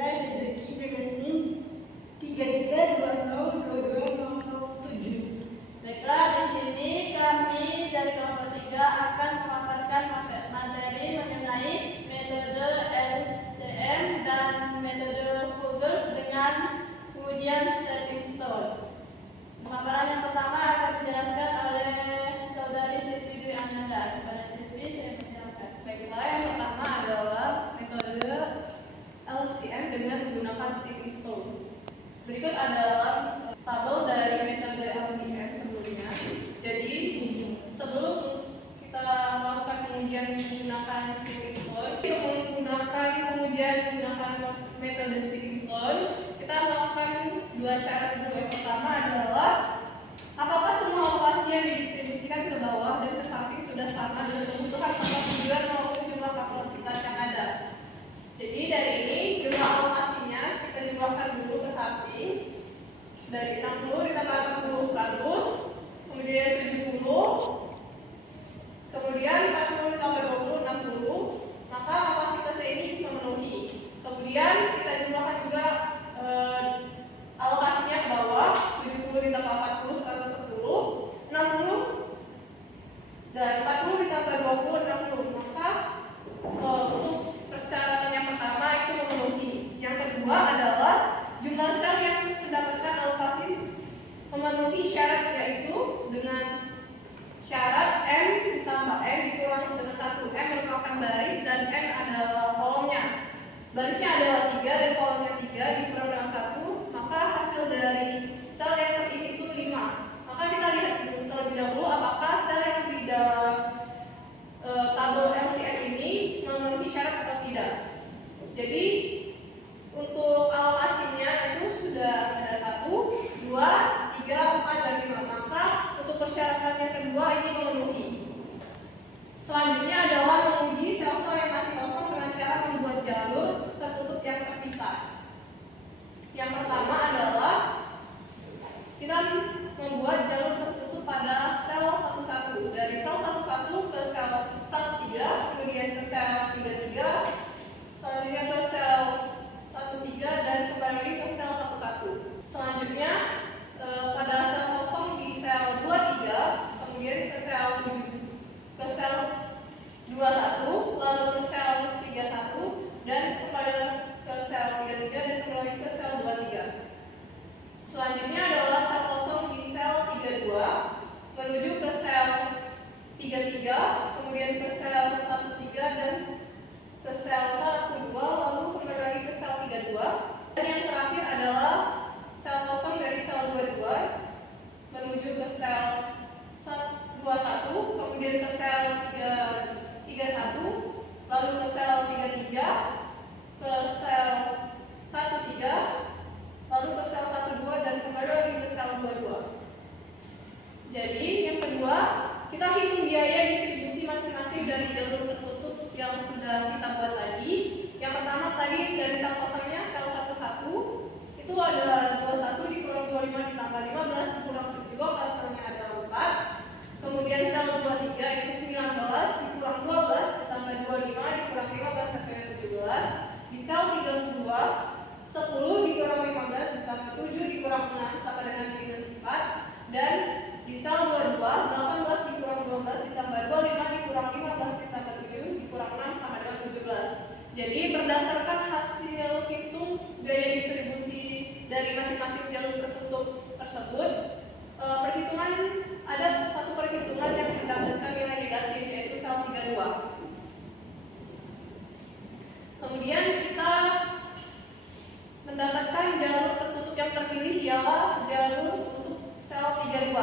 rezeki dengan NIM 33202207. Baiklah, di sini kami dari kelompok 3 akan memaparkan materi mengenai metode LCM dan metode Vogels dengan pengujian stepping stone. Pemaparan yang pertama akan dijelaskan oleh saudari Sylvie Dwi Ananda. Kepada Sylvie, saya persilakan. Baiklah, yang pertama adalah metode LCM dengan menggunakan stepping stone. Berikut adalah tabel dari metode LCM sebelumnya. Jadi, sebelum kita melakukan pengujian menggunakan stepping stone, metode stepping stone, kita melakukan dua syarat dulu. Yang pertama adalah apakah semua alokasi yang didistribusikan ke bawah dan ke samping sudah sama dengan kebutuhan atau tujuan maupun jumlah kapasitas yang ada. Jadi dari ini jumlah alokasinya kita jumlahkan dulu ke samping. Dari 60 ditambah 40 100, kemudian 70, kemudian 40 ditambah 20 60, maka kapasitasnya ini memenuhi. Kemudian kita jumlahkan juga alokasinya ke bawah, 70 ditambah 40 110, 60 dan 40 ditambah 20 60, maka untuk persyaratan yang pertama itu memenuhi. Yang kedua adalah jumlah sel yang mendapatkan alokasi memenuhi syarat, yaitu dengan syarat M ditambah N dikurangi dengan 1. M merupakan baris dan N adalah kolomnya. Barisnya adalah 3 dan kolomnya 3 dikurang dengan 1, maka hasil dari sel yang terisi itu 5. Maka kita lihat terlebih dahulu apakah sel yang di dalam tabel LCM ini memenuhi syarat atau tidak. Jadi untuk alokasinya itu sudah ada 1, 2, 3, 4, dan 5. Maka untuk persyaratan yang kedua ini memenuhi. Selanjutnya adalah menguji sel-sel yang masih kosong dengan cara membuat jalur tertutup yang terpisah. Yang pertama adalah kita membuat jalur tertutup pada sel 11, dari sel 11 ke sel 13, kemudian ke sel 33, selanjutnya ke sel 13 dan kembali lagi ke sel 11. Selanjutnya pada sel kosong di sel 23, kemudian ke sel 21, lalu ke sel 31 dan kembali ke sel 33 dan kembali ke sel 23. Selanjutnya adalah sel kosong di sel 32 menuju ke sel 33, kemudian ke sel 13 dan ke sel 12, lalu kembali lagi ke sel 32. Dan yang terakhir adalah sel kosong dari sel 22 menuju ke sel 21, kemudian ke sel 31, lalu ke sel 33, ke sel 13, lalu ke sel 12 dan kembali lagi ke sel 22. Jadi yang kedua, kita hitung biaya distribusi masing-masing dari jalur tertutup yang sudah kita buat tadi. Yang pertama tadi dari sel kosongnya sel 11 itu ada 21 dikurang 25 ditambah 15 dikurang 72, hasilnya ada 4. Kemudian sel 23 itu 19 dikurang 12 ditambah 25 dikurang 15, hasilnya 17. Di sel 32 10 dikurang 15 ditambah 7 dikurang 6 sama dengan minus 4. Dan di sel 22 18 dikurang 12 ditambah 25 dikurang 15 ditambah 7 dikurang 6 sama dengan 17. Jadi berdasarkan hasil hitung biaya distribusi dari masing-masing jalur tertutup tersebut, ada satu perhitungan yang mendapatkan nilai negatif, yaitu sel 32. Kemudian kita mendapatkan jalur tertutup yang terpilih ialah jalur untuk sel 32.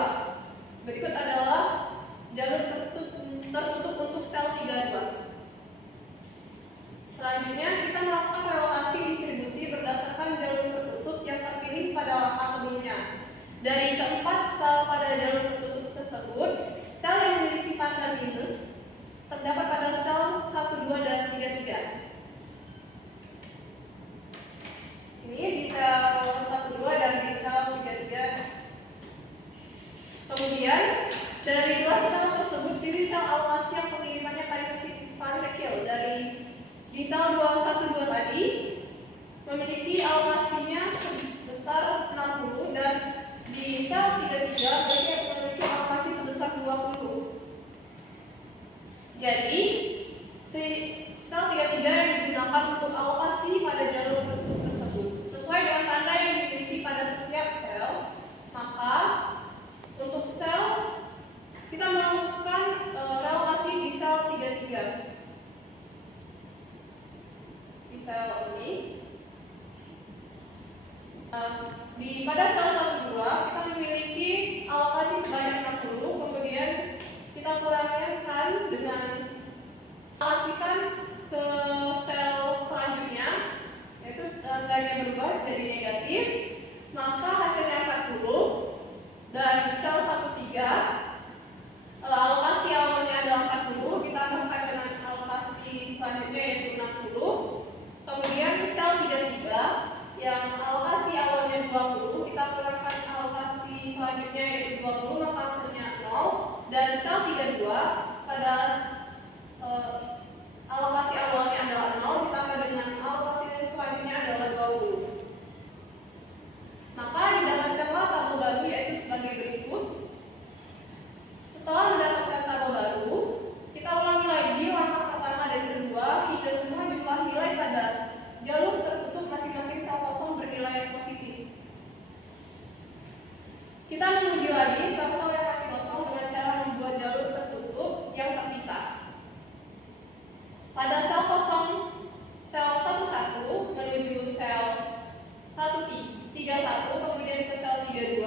Berikut adalah jalur tertutup untuk sel 32. Selanjutnya kita melakukan relokasi distribusi berdasarkan jalur tertutup yang terpilih pada langkah sebelumnya. Dari keempat sel pada jalur tertutup tersebut, sel yang memiliki tanda minus terdapat pada sel 1, 2, dan 33. Ini di sel 1, 2 dan di sel 33. Kemudian dari dua sel tersebut pilih sel alokasi yang pengirimannya paling kecil. Dari di sel 21 Jadi si sel 33 yang digunakan untuk alokasi pada jalur tertutup tersebut sesuai dengan tanda yang dimiliki pada setiap sel. Maka untuk sel kita melakukan relokasi di sel 33. Di sel ini pada sel 12 kita memiliki alokasi sebanyak 60, kemudian kita kurangkan dengan alokasikan ke sel selanjutnya, yaitu tandanya berubah jadi negatif, maka hasilnya 40. Dan sel 13 alokasi awalnya adalah 40 ditambahkan dengan alokasi selanjutnya yaitu 60. Kemudian sel 33 yang alokasi awalnya 20 kita kurangkan alokasi selanjutnya yaitu 20, maka hasilnya 0. Dan sel 32 pada alokasi awalnya adalah 0 ditambah dengan alokasi selanjutnya adalah 20. Maka didapatkanlah tabel baru yaitu sebagai berikut. Setelah mendapatkan tabel baru, kita ulangi lagi langkah pertama dan kedua hingga semua jumlah nilai pada jalur tertutup masing-masing sel kosong bernilai yang positif. Kita menguji lagi sel-sel yang masih kosong dengan cara membuat jalur tertutup yang terpisah. Pada sel kosong sel 11 menuju sel 131, kemudian ke sel 32,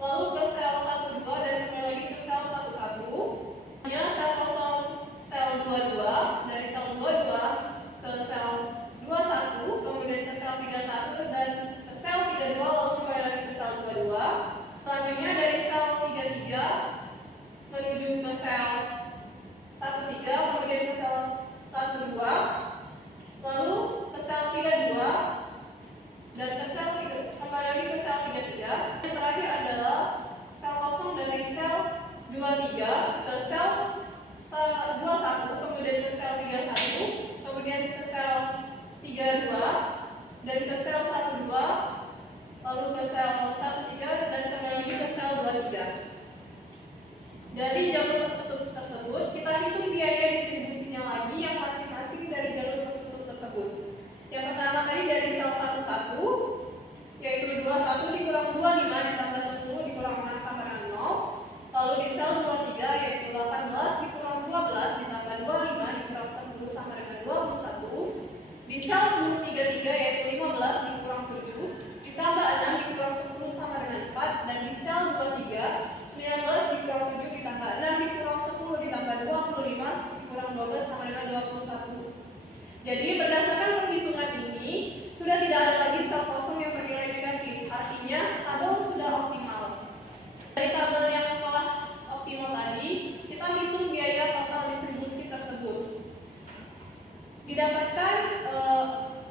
lalu ke sel 12 dan kembali lagi ke sel 11. Hanya sel kosong sel 22 dari sel 22 ke sel 21, kemudian ke sel 31 dan ke sel 32 lalu kembali lagi ke sel 22. Selanjutnya dari sel 33 menuju ke sel 13, kemudian ke sel 12, lalu ke sel 32 dan ke sel 3, kembali lagi ke sel 33. Yang terakhir adalah sel kosong dari sel 23 ke sel 21, kemudian ke sel 31, kemudian ke sel 32 dan ke sel 12, lalu ke sel 13 dan kembali lagi ke sel 23. Dari jalur tertutup tersebut, kita hitung biaya distribusinya lagi yang masing-masing dari jalur tertutup tersebut. Yang pertama tadi dari sel 11 yaitu 21 dikurang 25 ditambah 10 dikurang 6 sama dengan 0. Lalu di sel 23 yaitu 18 dikurang 12 ditambah 25 dikurang 10 sama dengan 21. Di sel 33 yaitu 15 dikurang 7 ditambah 6 dikurang 10 sama dengan 4. Dan di sel 23 19 dikurang 7 ditambah 6 dikurang 10 ditambah 25 dikurang 12 sama dengan 21. Jadi berdasarkan perhitungan ini sudah tidak ada lagi sel kosong yang bernilai negatif. Artinya tabel sudah optimal. Dari tabel yang telah optimal tadi, kita hitung biaya total distribusi tersebut. Didapatkan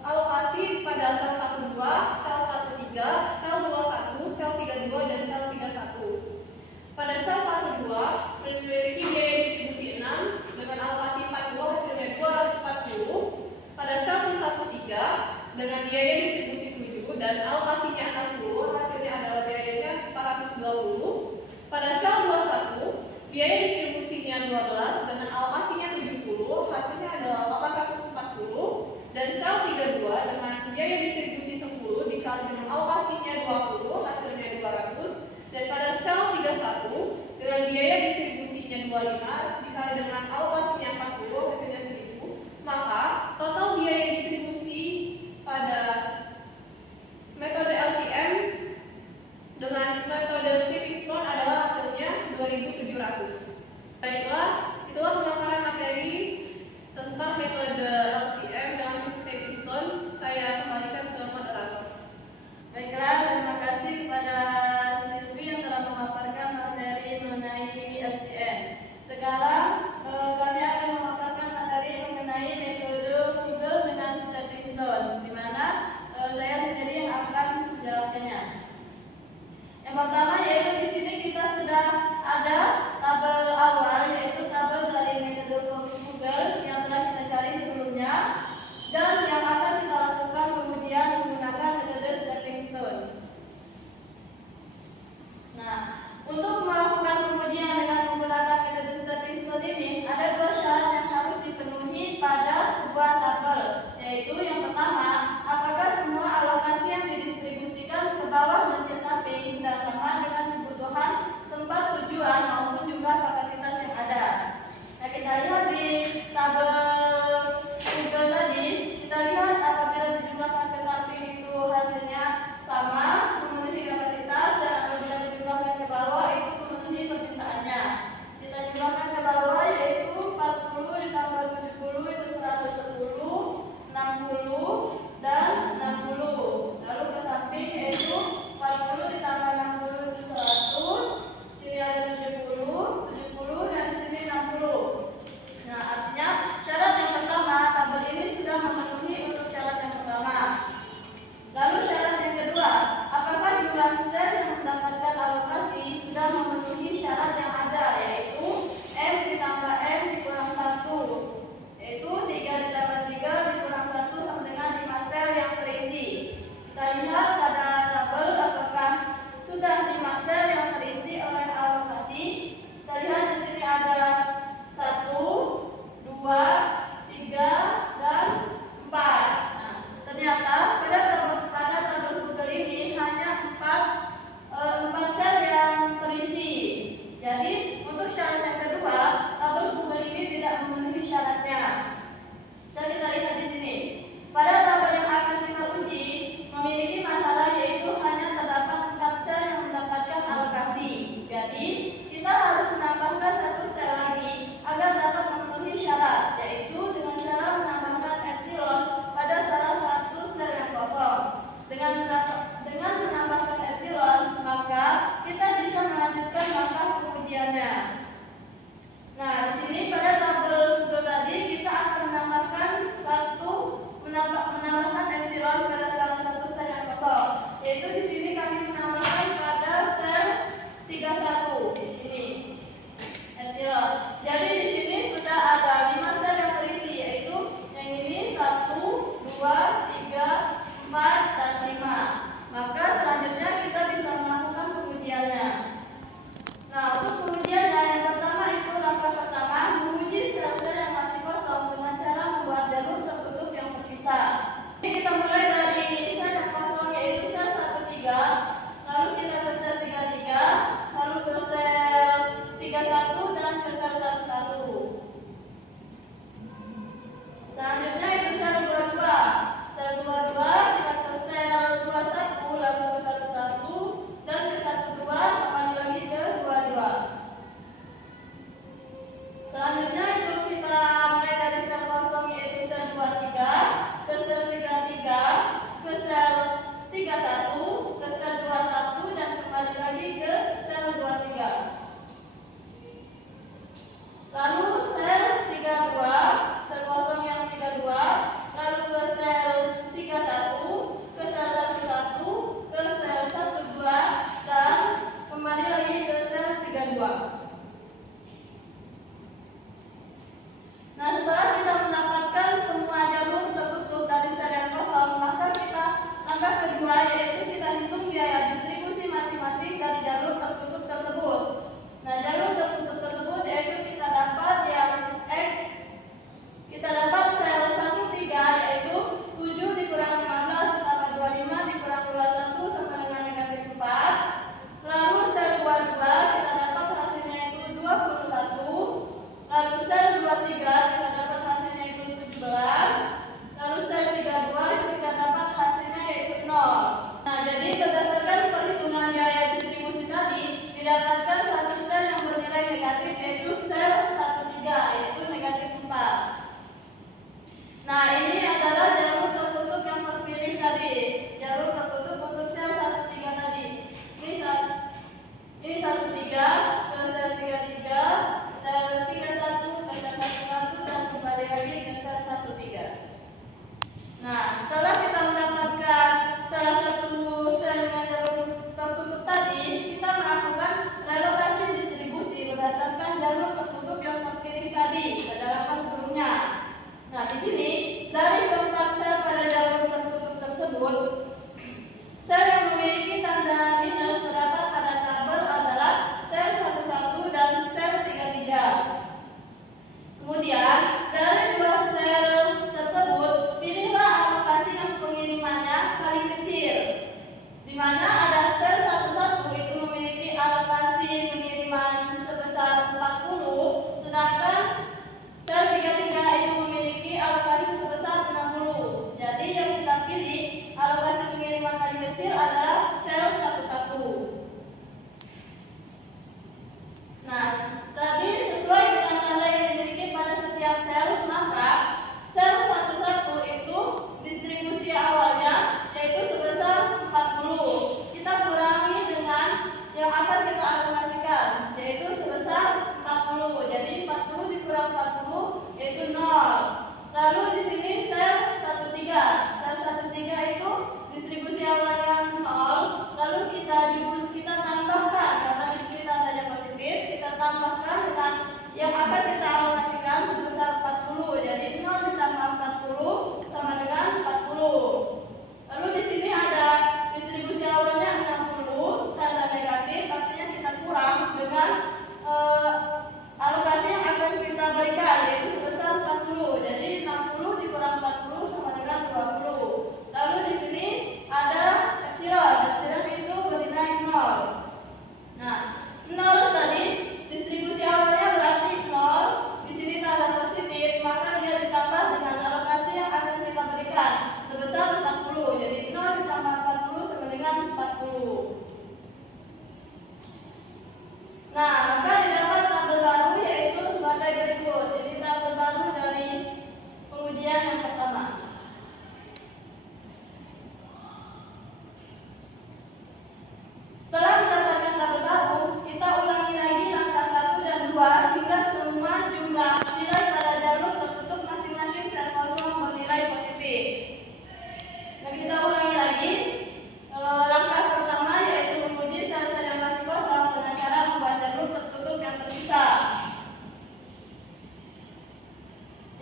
alokasi pada sel 12, sel 13, sel 21, sel 32 dan sel 31. Pada sel 12 memiliki biaya distribusi 6 dengan alokasi 40 hasilnya 240. Pada sel 13 dengan biaya distribusi 7 dan alokasinya 60 hasilnya adalah biayanya 420. Pada sel 21 biaya distribusinya 12 dengan alokasinya 70 hasilnya adalah 840. Dan sel 32 dengan biaya distribusi 10 dikali dengan alokasinya 20 hasilnya 200. Dan pada sel 31 dengan biaya distribusinya 25 dikali dengan alokasinya 40 hasilnya 1000, maka total biaya distribusi pada metode LCM dengan metode stepping stone adalah hasilnya 2700. Baiklah, itulah pemaparan materi tentang metode LCM dan stepping stone. Saya kembalikan ke moderator. Baiklah, terima kasih kepada Silvi yang telah memaparkan materi mengenai LCM. Sekarang kami akan memaparkan materi mengenai metode Google dengan stepping stone, di mana saya sendiri yang akan menjelaskannya. Yang pertama yaitu di sini kita sudah ada tabel awal yaitu tabel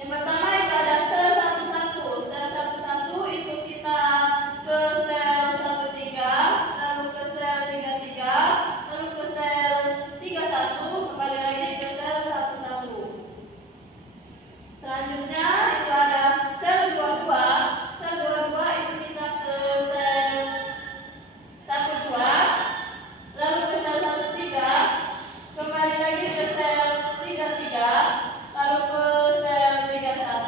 Yang pertama itu ada sel 11. Sel 11 itu kita ke sel 13, lalu ke sel 33, lalu ke sel 31, kembali lagi ke sel 11. Selanjutnya itu ada sel 22. Sel 22 itu kita ke sel 12, lalu ke sel 13, kembali lagi ke sel 33, lalu ke sel 31,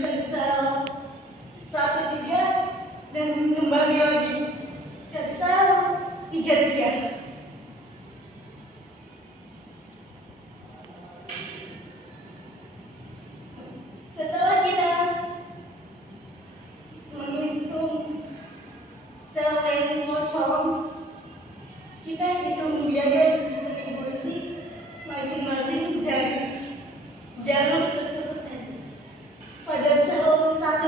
ke sel 13 dan kembali lagi ke sel 33. Setelah kita menghitung sel yang kosong, kita hitung biaya distribusi masing-masing dari jalur tertutup tadi. Pada sel 11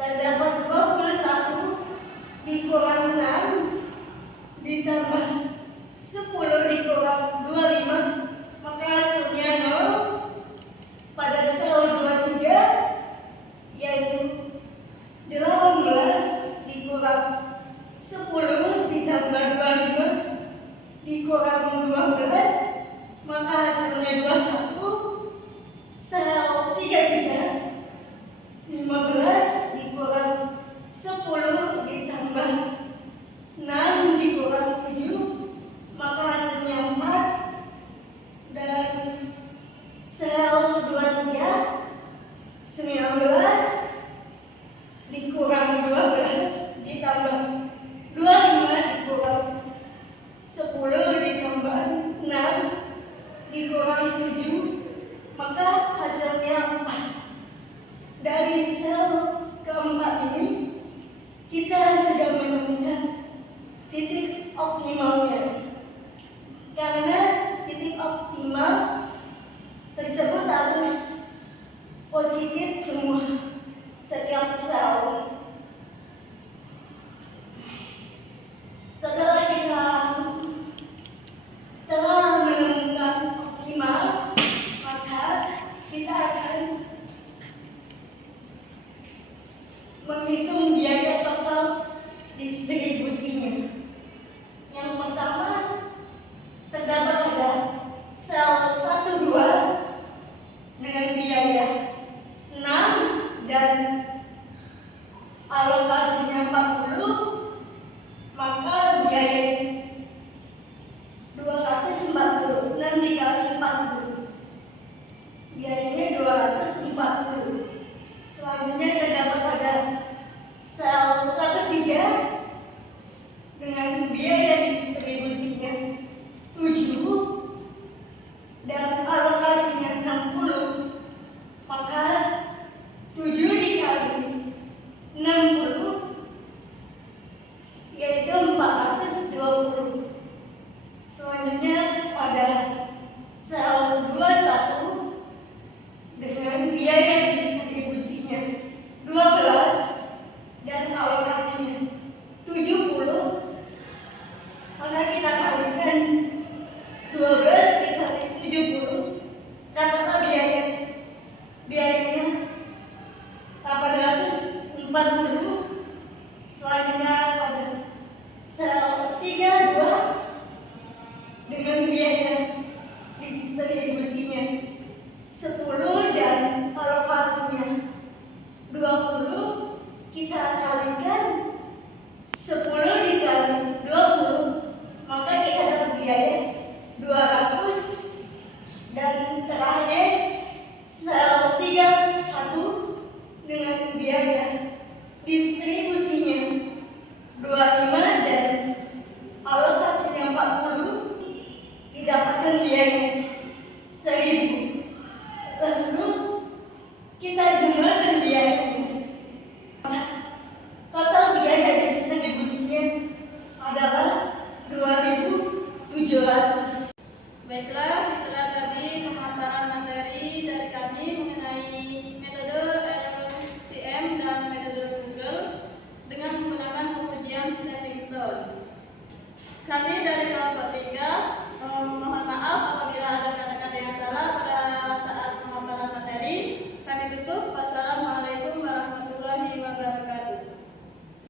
terdapat 21 dikurang 6 ditambah 10 dikurang 25, maka hasilnya 0. Pada sel 23 yaitu 18 dikurang 10 ditambah 25 dikurang 12, maka hasilnya 21. Sel 33 15 dikurang 10 ditambah 6 dikurang 7, maka hasilnya 4. Dan sel 23 19 dikurang 12 ditambah 25 dikurang 10 ditambah 6 dikurang 7, maka hasilnya 4. Dari sel keempat ini kita sudah menemukan titik optimalnya, karena titik optimal tersebut harus positif semua setiap sel. Setelah kita telah menemukan optimal, maka kita akan menghitung biaya total distribusinya. Yang pertama, terdapat ada sel 12 dengan biaya 6 dan alokasinya 40, maka biayanya 240. 6 dikali 40, biayanya 240. Selanjutnya terdapat pada sel 13 dengan biaya distribusinya 7 dan alokasinya 60, maka 7 dikali 60 yaitu 420. Selanjutnya pada sel 21 dengan biaya distribusinya 12 dan alokasinya 70, maka kita kalikan 12 dikali 70, dapatlah biayanya 840